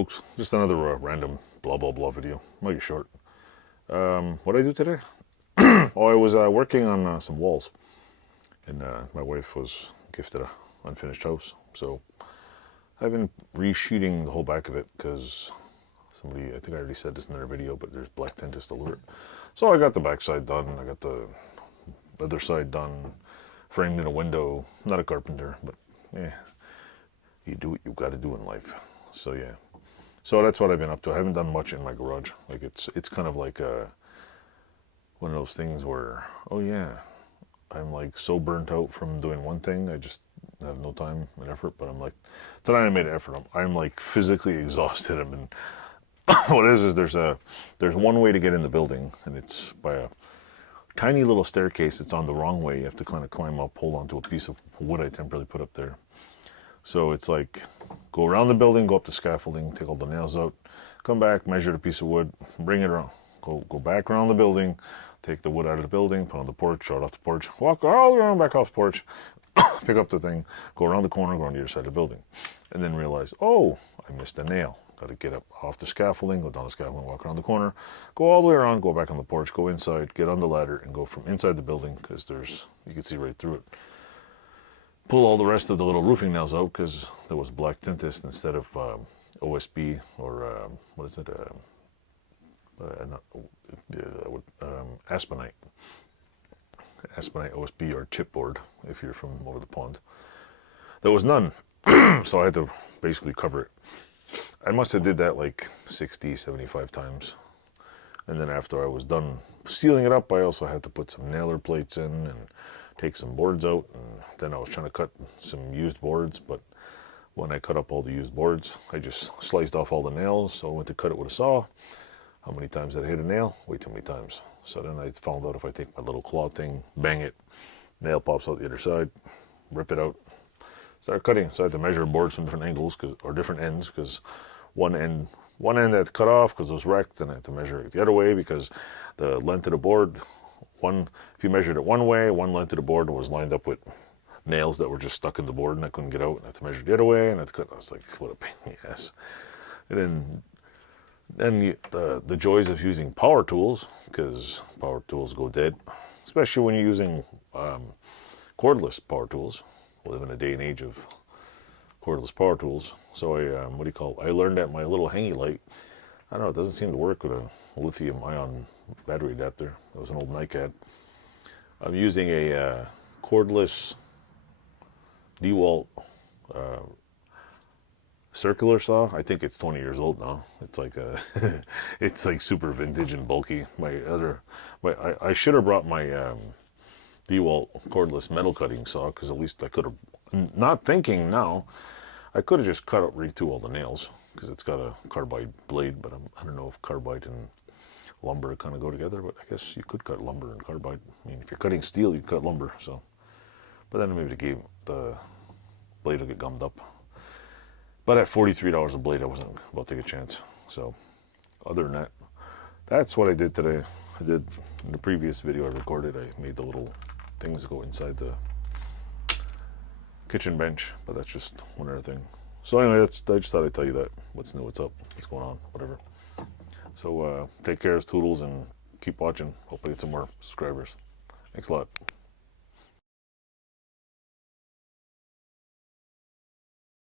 folks, just another random blah blah blah video. Might get short. What did I do today? Oh, I was working on some walls, and my wife was gifted a unfinished house, so I've been resheeting the whole back of it because somebody, I think I already said this in their video, but there's black tint is still over it. So I got the back side done, I got the other side done, framed in a window. Not a carpenter, but yeah, you do what you've got to do in life. So yeah, so that's what I've been up to. I haven't done much in my garage. Like it's kind of like one of those things where, oh yeah, I'm like so burnt out from doing one thing, I just have no time and effort. But I'm like, tonight I made an effort. I'm like physically exhausted. I mean, what it is there's one way to get in the building, and it's by a tiny little staircase. It's on the wrong way. You have to kind of climb up, hold onto a piece of wood I temporarily put up there. So it's like, go around the building, go up the scaffolding, take all the nails out, come back, measure the piece of wood, bring it around, go back around the building, take the wood out of the building, put on the porch, shut off the porch, walk all around back off the porch, pick up the thing, go around the corner, go on the other side of the building, and then realize, oh, I missed a nail. Got to get up off the scaffolding, go down the scaffolding, walk around the corner, go all the way around, go back on the porch, go inside, get on the ladder, and go from inside the building, because you can see right through it. Pull all the rest of the little roofing nails out, because there was black tintist instead of OSB or what is it? Aspenite. Aspenite OSB or chipboard, if you're from over the pond. There was none, so I had to basically cover it. I must have did that like 60, 75 times. And then after I was done sealing it up, I also had to put some nailer plates in and take some boards out. And then I was trying to cut some used boards, but when I cut up all the used boards, I just sliced off all the nails. So I went to cut it with a saw. How many times did I hit a nail? Way too many times. So then I found out if I take my little claw thing, bang it, nail pops out the other side, rip it out, start cutting. So I had to measure boards from different angles or different ends, because one end I had to cut off because it was wrecked, and I had to measure it the other way because the length of the board, if you measured it one way, one length of the board was lined up with nails that were just stuck in the board and I couldn't get out, and I had to measure it the other way, and I had to cut. I was like, what a pain in the ass. And then the joys of using power tools, because power tools go dead, especially when you're using cordless power tools. We live in a day and age of cordless power tools. So I learned that my little hangy light, I don't know, it doesn't seem to work with a lithium ion battery adapter. It was an old NiCad. I'm using a cordless DeWalt circular saw. I think it's 20 years old now. It's like it's like super vintage and bulky. I should have brought my DeWalt cordless metal cutting saw, because at least I could have, not thinking now, I could have just cut up right through all the nails, because it's got a carbide blade, but I don't know if carbide and lumber kind of go together, but I guess you could cut lumber and carbide. I mean, if you're cutting steel, you cut lumber, so. But then maybe the blade will get gummed up. But at $43 a blade, I wasn't about to take a chance. So, other than that, that's what I did today. I did, in the previous video I recorded, I made the little things go inside the kitchen bench, but that's just one other thing. So anyway, I just thought I'd tell you that. What's new, what's up, what's going on, whatever. So take care, toodles, and keep watching. Hopefully get some more subscribers. Thanks a lot.